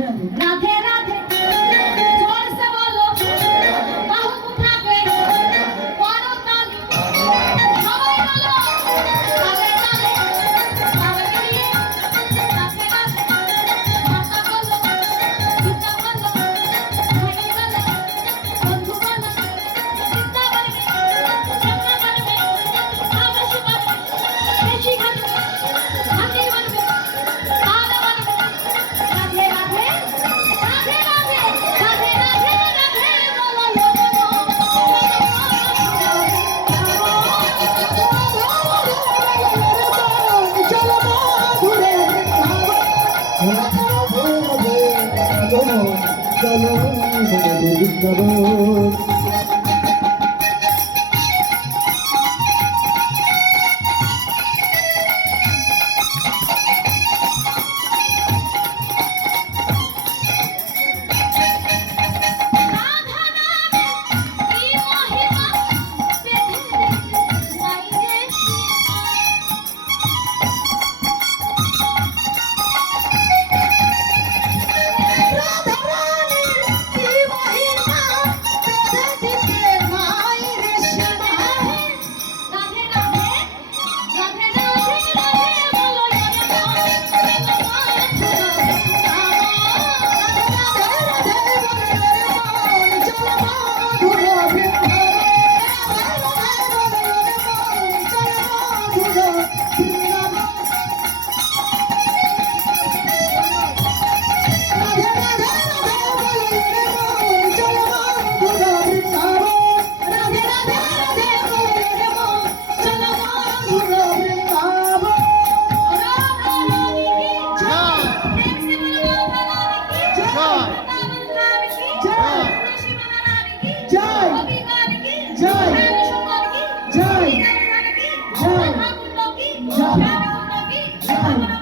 ஆகும் Oh. থাকবেন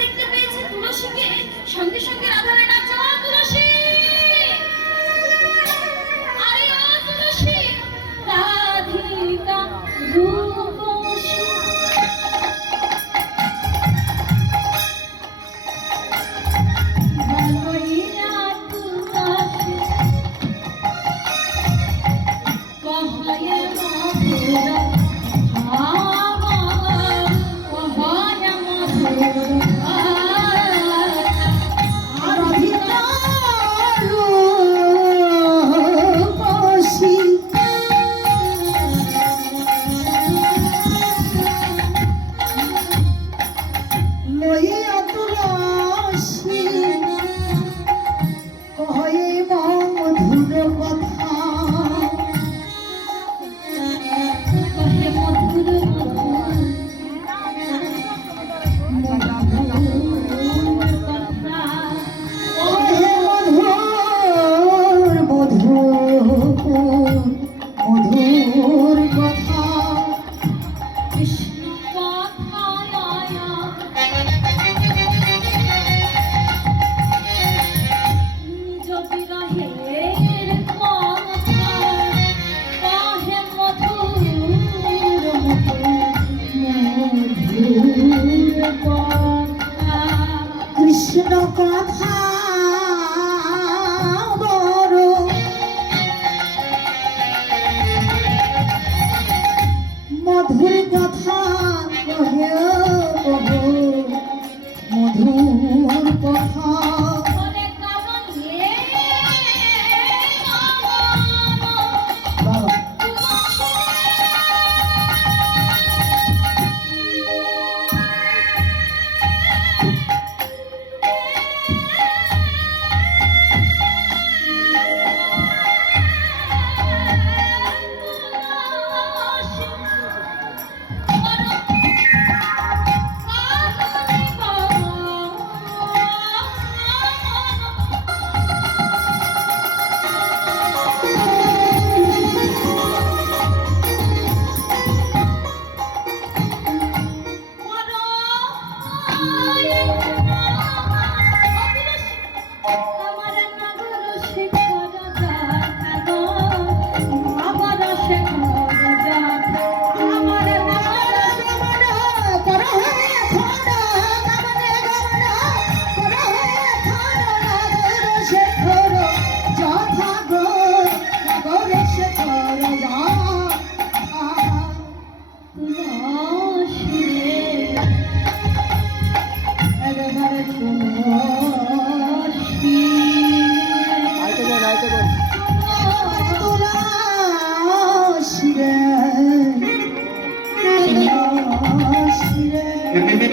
দেখতে সঙ্গে সঙ্গে রাধারে ডাক যাওয়া তুলসী।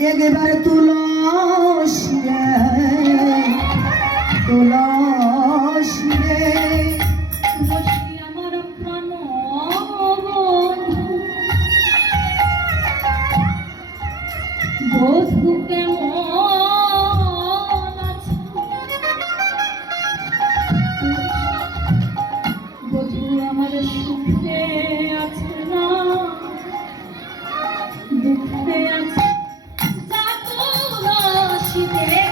একবার তুলসী তুলসী দেখে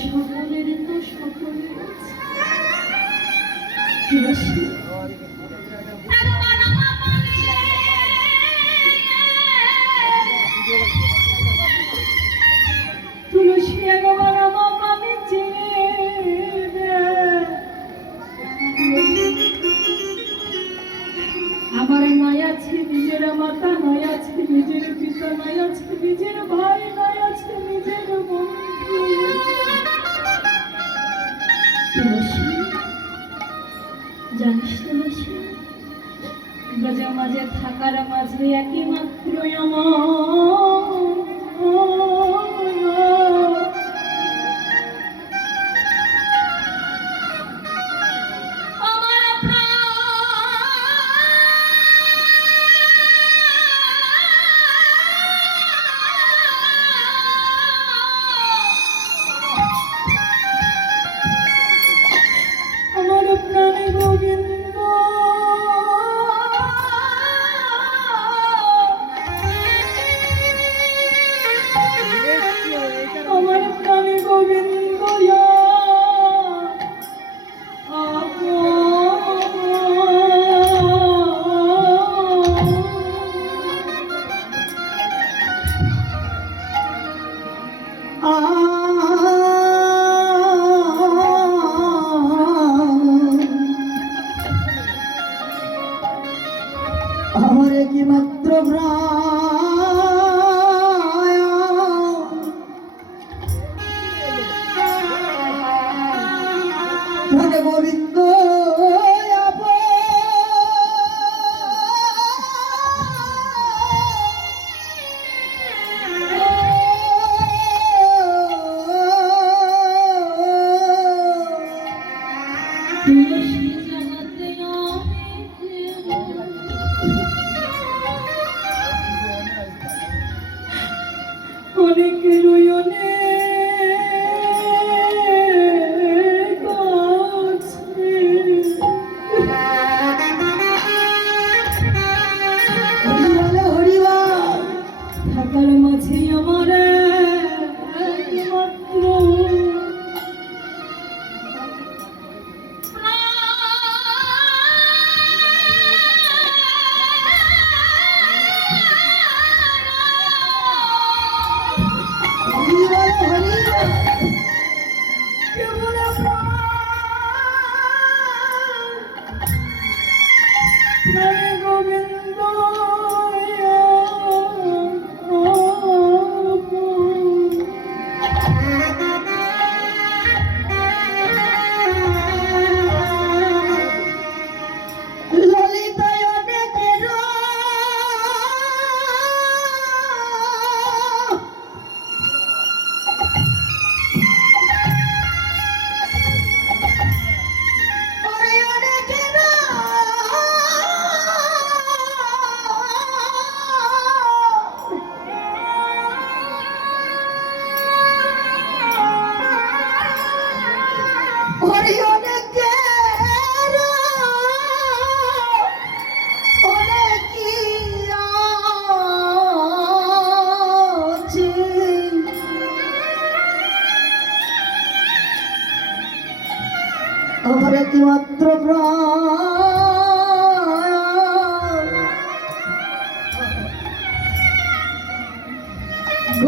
সকলের তো সকলের আছে। তুলসী তুলসী আমার চেয়ে আমার নাই আছে নিজের মাতা জানিস তো ব্রজ মাঝে থাকার মাঝে একই মাত্র আমার। কেবল প্রাণে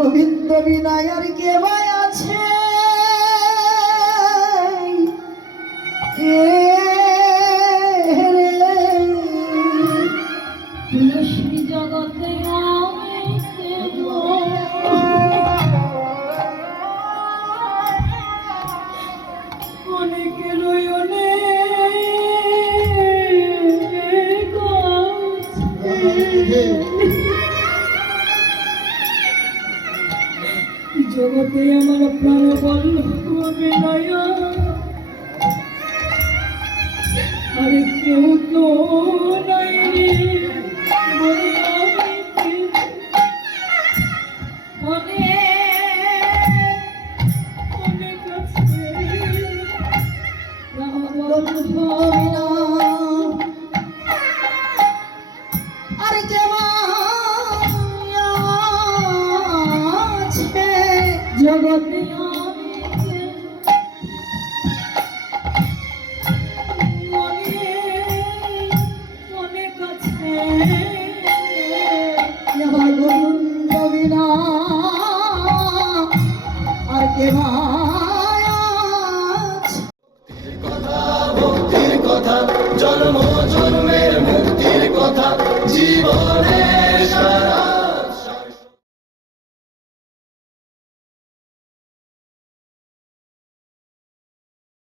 গোবিন্দ বিনায়ার কে আছে। জগতে আমার প্রাণ বল বিনয় আরে কেউ তো নাই